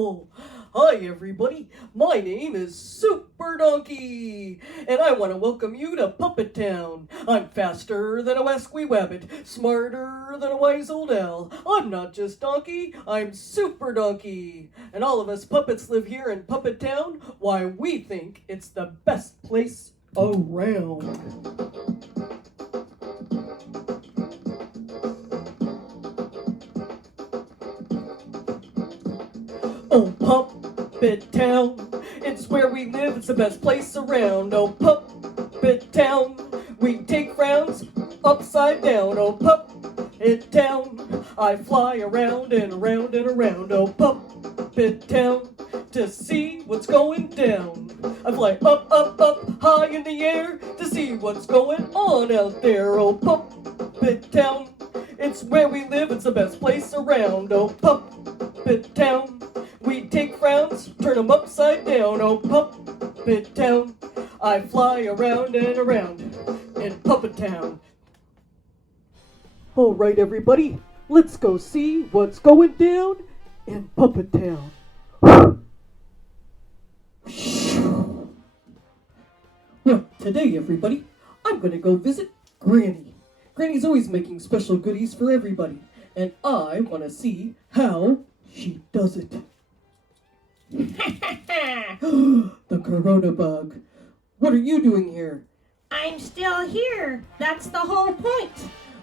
Hi everybody, my name is Super Donkey, and I want to welcome you to Puppet Town. I'm faster than a wasquy wabbit, smarter than a wise old owl. I'm not just Donkey, I'm Super Donkey. And all of us puppets live here in Puppet Town, why we think it's the best place around. Oh, Puppet Town, it's where we live, it's the best place around. Oh, Puppet Town, we take frowns upside down. Oh, Puppet Town, I fly around and around and around. Oh, Puppet Town, to see what's going down. I fly up, up, up, high in the air to see what's going on out there. Oh, Puppet Town, it's where we live, it's the best place around. Oh, Puppet Town, we take frowns, turn them upside down. Oh, Puppet Town, I fly around and around in Puppet Town. All right, everybody, let's go see what's going down in Puppet Town. Well, today, everybody, I'm going to go visit Granny. Granny's always making special goodies for everybody, and I want to see how she does it. The Corona bug. What are you doing here? I'm still here. That's the whole point.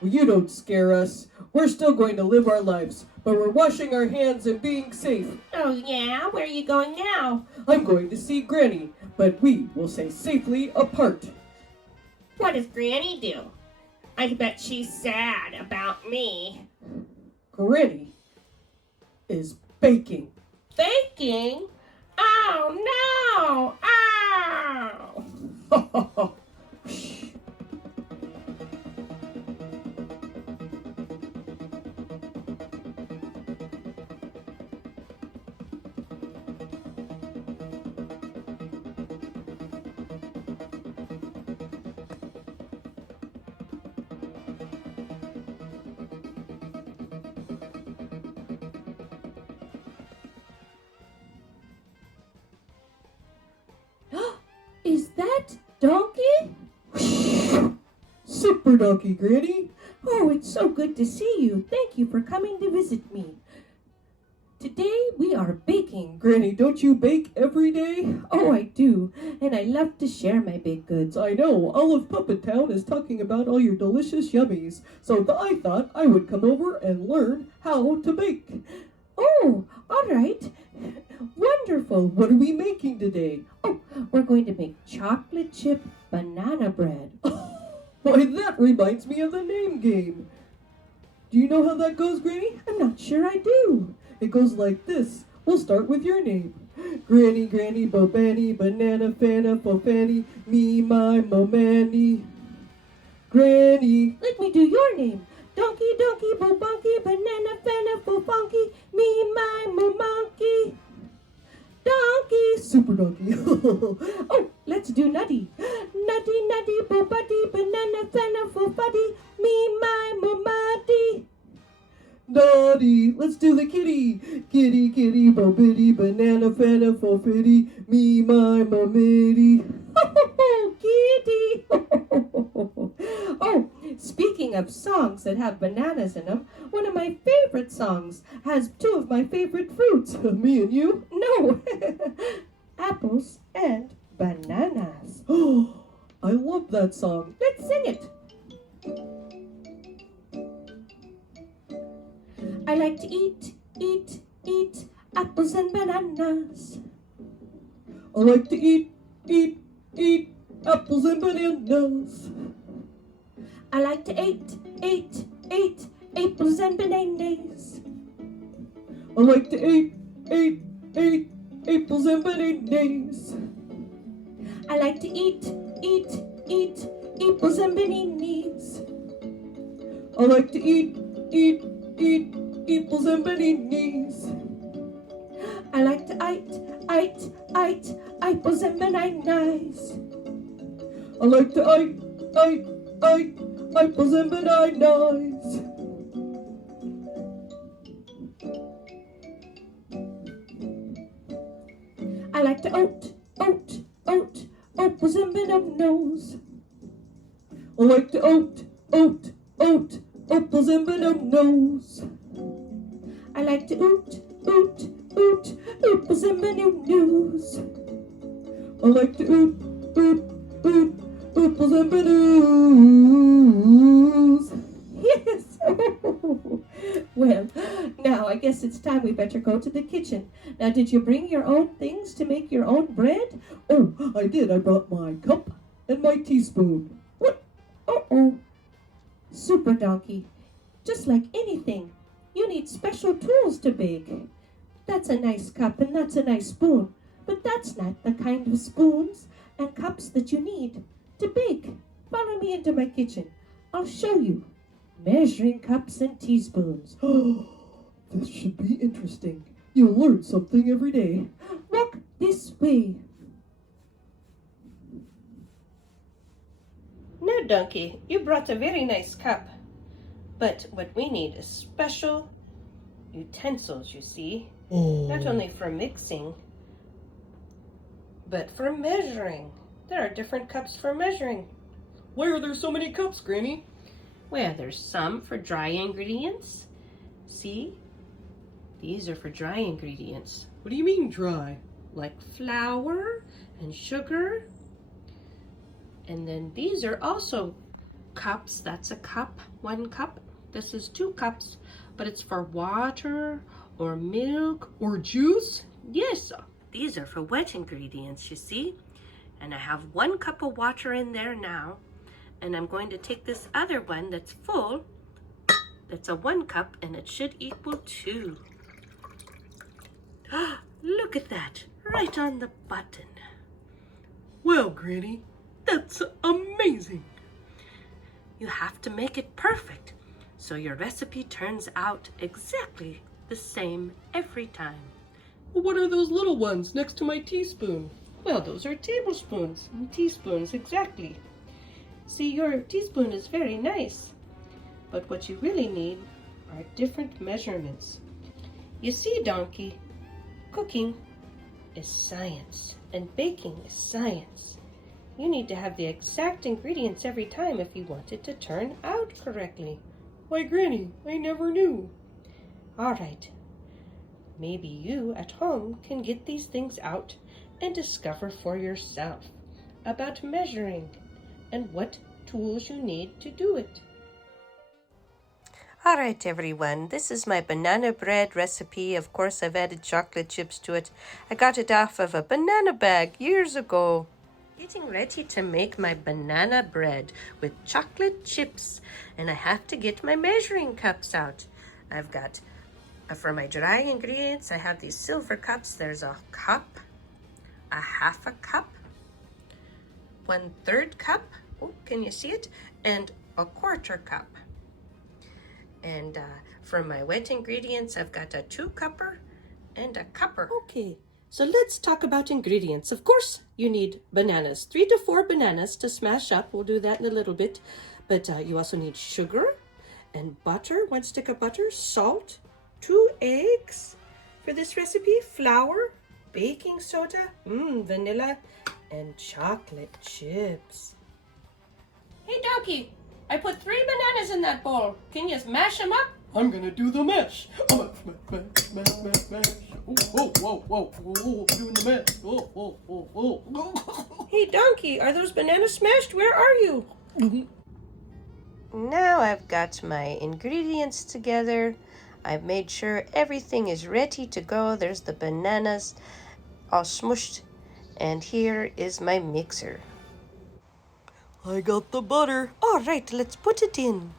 Well, you don't scare us. We're still going to live our lives, but we're washing our hands and being safe. Oh, yeah? Where are you going now? I'm going to see Granny, but we will stay safely apart. What does Granny do? I bet she's sad about me. Granny is baking. Baking? Oh, no! Ow! Is that Donkey? Super Donkey, Granny. Oh, it's so good to see you. Thank you for coming to visit me. Today we are baking. Granny, don't you bake every day? Oh, I do, and I love to share my baked goods. I know, all of Puppet Town is talking about all your delicious yummies, so I thought I would come over and learn how to bake. Oh, all right. Wonderful. What are we making today? Oh, we're going to make chocolate chip banana bread. Why, that reminds me of the name game. Do you know how that goes, Granny? I'm not sure I do. It goes like this. We'll start with your name. Granny, Granny, Bobanny, Banana, Fana, Fofani, Me, My, Momani. Granny. Let me do your name. Donkey, Donkey, Bobonky, Banana, Fana, Fofonky, Me, My, Momonkey. Donkey. Super Donkey. Oh, let's do Nutty. Nutty, Nutty, Bobuddy, Banana, Fana, Fofuddy, Me, My, Momati. Naughty. Let's do the kitty. Kitty, kitty, bobiddy, banana, fana, fofitty, me, my, mommitty. Kitty. Oh, speaking of songs that have bananas in them, one of my favorite songs has two of my favorite fruits. Me and you? No, apples and bananas. Oh, I love that song. Let's sing it. I like to eat apples and bananas. I like to eat apples and bananas. I like to eat apples and bananas. I like to eat apples and bananas. I like to eat apples and bananas. I like to eat apples and bananas. I like to eat apples and bananas. I like to eat apples and bananas. like to oat, oat, oat, opals and banana nose. I like to oat, oat, oat, opals and banana nose. I like to oot, oot, oot, opals and banana nose. I like to oot, oot, oot, opals and bananas. Yes. Well, now I guess it's time we better go to the kitchen. Now, did you bring your own things to make your own bread? Oh, I did. I brought my cup and my teaspoon. What? Uh-oh. Super donkey. Just like anything, you need special tools to bake. That's a nice cup and that's a nice spoon, but that's not the kind of spoons and cups that you need to bake. Follow me into my kitchen. I'll show you. Measuring cups and teaspoons. Oh, this should be interesting. You'll learn something every day. Walk this way. Now, donkey, you brought a very nice cup. But what we need is special utensils, you see. Oh. Not only for mixing, but for measuring. There are different cups for measuring. Why are there so many cups, Granny? Well, there's some for dry ingredients. See? These are for dry ingredients. What do you mean dry? Like flour and sugar. And then these are also cups. That's a cup, 1 cup. This is 2 cups, but it's for water or milk or juice. Yes, these are for wet ingredients, you see. And I have 1 cup of water in there now. And I'm going to take this other one that's full. That's a 1 cup, and it should equal 2. Look at that, right on the button. Well, Granny, that's amazing. You have to make it perfect, so your recipe turns out exactly the same every time. What are those little ones next to my teaspoon? Well, those are tablespoons and teaspoons, exactly. See, your teaspoon is very nice, but what you really need are different measurements. You see, donkey, cooking is science, and baking is science. You need to have the exact ingredients every time if you want it to turn out correctly. Why, Granny, I never knew. All right. Maybe you at home can get these things out and discover for yourself about measuring and what tools you need to do it. All right, everyone, this is my banana bread recipe. Of course, I've added chocolate chips to it. I got it off of a banana bag years ago. Getting ready to make my banana bread with chocolate chips, and I have to get my measuring cups out. I've got, for my dry ingredients, I have these silver cups. There's a cup, a half a cup, 1/3 cup, oh, can you see it? And a 1/4 cup. And for my wet ingredients, I've got a 2-cupper and a cupper. Okay, so let's talk about ingredients. Of course, you need bananas, 3 to 4 bananas to smash up. We'll do that in a little bit. But you also need sugar and butter, 1 stick of butter, salt, 2 eggs for this recipe, flour, baking soda, vanilla, and chocolate chips. Hey, Donkey, I put 3 bananas in that bowl. Can you mash them up? I'm gonna do the mash. Mash. Oh, whoa, doing the mash. Oh. Hey, Donkey, are those bananas smashed? Where are you? Now I've got my ingredients together. I've made sure everything is ready to go. There's the bananas all smushed. And here is my mixer. I got the butter. All right, let's put it in.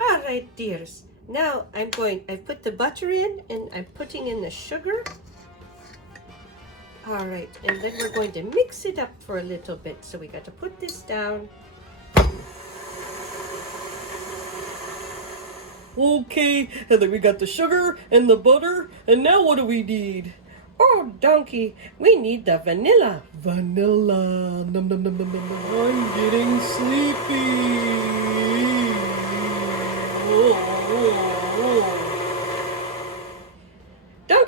All right, dears. Now I've put the butter in and I'm putting in the sugar. All right, and then we're going to mix it up for a little bit. So we got to put this down. Okay, and then we got the sugar and the butter, and now what do we need? Oh, Donkey, we need the vanilla. Vanilla. Nom, nom, nom, nom, nom, nom. I'm getting sleepy. Oh.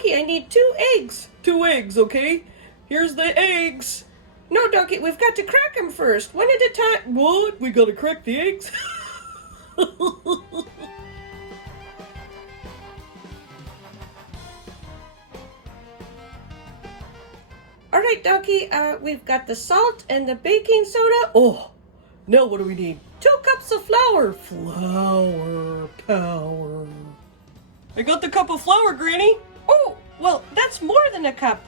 Donkey, I need 2 eggs. 2 eggs, okay? Here's the eggs. No, Donkey, we've got to crack them first, one at a time. What? We gotta crack the eggs? All right, Donkey, we've got the salt and the baking soda. Oh, now what do we need? 2 cups of flour. Flour power. I got the cup of flour, Granny. Oh, well, that's more than a cup.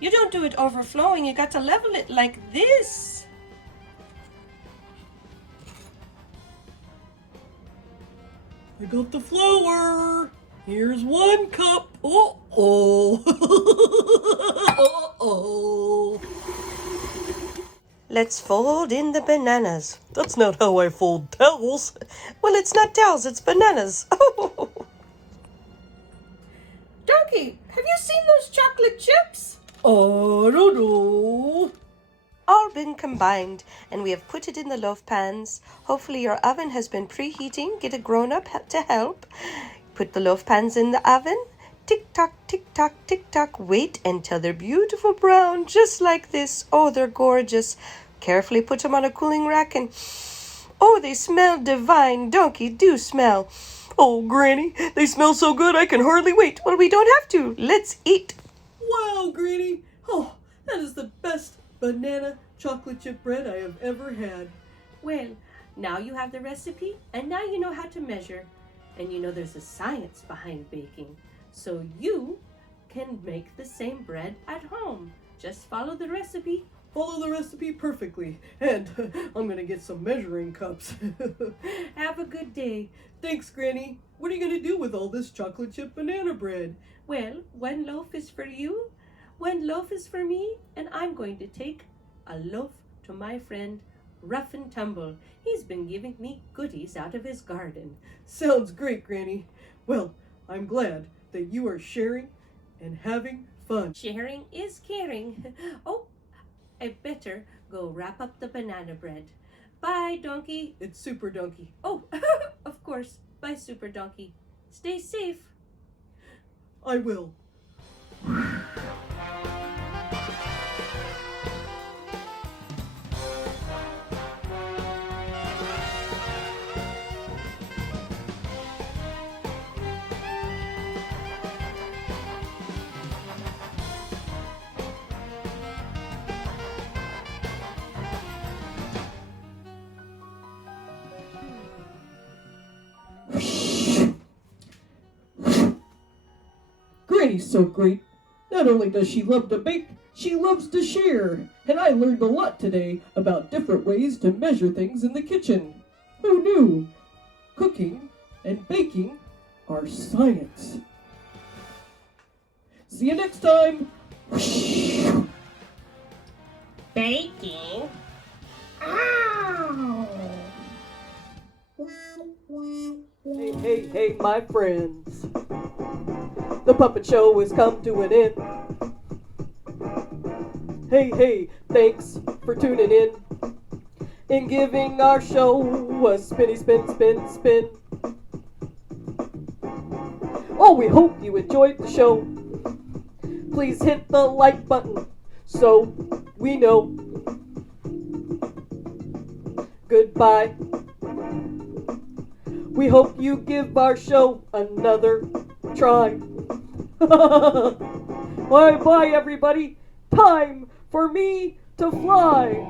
You don't do it overflowing. You got to level it like this. I got the flour. Here's 1 cup. Uh-oh. Uh-oh. Let's fold in the bananas. That's not how I fold towels. Well, it's not towels, it's bananas. Donkey, have you seen those chocolate chips? I don't know. All been combined, and we have put it in the loaf pans. Hopefully your oven has been preheating. Get a grown-up to help. Put the loaf pans in the oven. Tick-tock, tick-tock, tick-tock. Wait until they're beautiful brown, just like this. Oh, they're gorgeous. Carefully put them on a cooling rack and... oh, they smell divine. Donkey, do smell. Oh, Granny, they smell so good I can hardly wait. Well, we don't have to. Let's eat. Wow, Granny. Oh, that is the best banana chocolate chip bread I have ever had. Well, now you have the recipe, and now you know how to measure. And you know there's a science behind baking. So you can make the same bread at home. Just follow the recipe. Follow the recipe perfectly. And I'm going to get some measuring cups. Have a good day. Thanks, Granny. What are you going to do with all this chocolate chip banana bread? Well, 1 loaf is for you, 1 loaf is for me, and I'm going to take a loaf to my friend Rough and Tumble. He's been giving me goodies out of his garden. Sounds great, Granny. Well, I'm glad that you are sharing and having fun. Sharing is caring. Oh, I better go wrap up the banana bread. Bye, Donkey. It's Super Donkey. Oh, of course. Bye, Super Donkey. Stay safe. I will. Granny's so great. Not only does she love to bake, she loves to share. And I learned a lot today about different ways to measure things in the kitchen. Who knew? Cooking and baking are science. See you next time. Baking? Ow! Hey, my friends. The puppet show has come to an end. Hey, thanks for tuning in giving our show a spinny spin. Oh, we hope you enjoyed the show. Please hit the like button so we know. Goodbye. We hope you give our show another try. Bye, everybody. Time for me to fly.